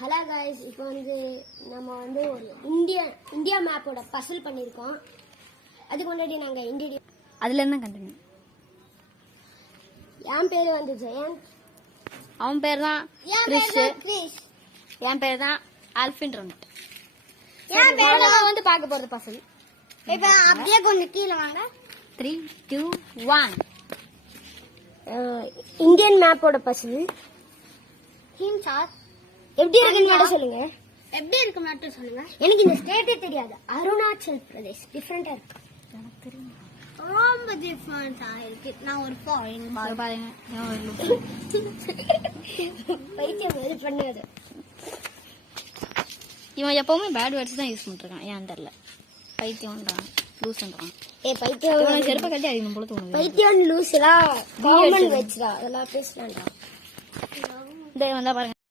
Hello guys, இப்போ நம்ம ஒரு இந்தியா மேப்போட பசில் பண்ணியிருக்கோம். அதுக்கு முன்னாடி நாங்கள் அதுல என்ன கண்டினியூ. என் பேர் ஜெயந்த், அவன் பேர் தான் கிரிஷ், என் பேர் தான் ஆல்ஃபின் ரொனட். என் பேர் தான் பார்க்க போறது பசில். இப்போ அப்படியே கொஞ்சம் கீழே வாங்க. 3, 2, 1. இந்தியன் மேப்போட பசில் எப்படி இருக்குன்னு சொல்லுங்க. எப்படி இருக்கு மட்டும் சொல்லுங்க. எனக்கு இந்த ஸ்டேட்டே தெரியாது. அருணாச்சல் பிரதேஷ் டிஃபரெண்டா இருக்கு. எனக்கு தெரியும், ரொம்ப டிஃபரெண்டா இருக்கு. நான் ஒரு ஃபாரின் பாய் பாருங்க, பைத்தியம் இது பண்ணாது. இவன் எப்பவுமே பேட் வேர்ட்ஸ் தான் யூஸ் பண்ணிருக்கான். ஏன் தெரியல, பைத்தியம்ன்றான், லூஸ்ன்றான். பைத்தியம் செருப்பை கட்டி அதிகம் போல தோணுது. பைத்தியம் லூஸ்லாம் காமன் வெச்சுடா, அதெல்லாம் பேசலாம்டா. இந்த வந்தா பாருங்க.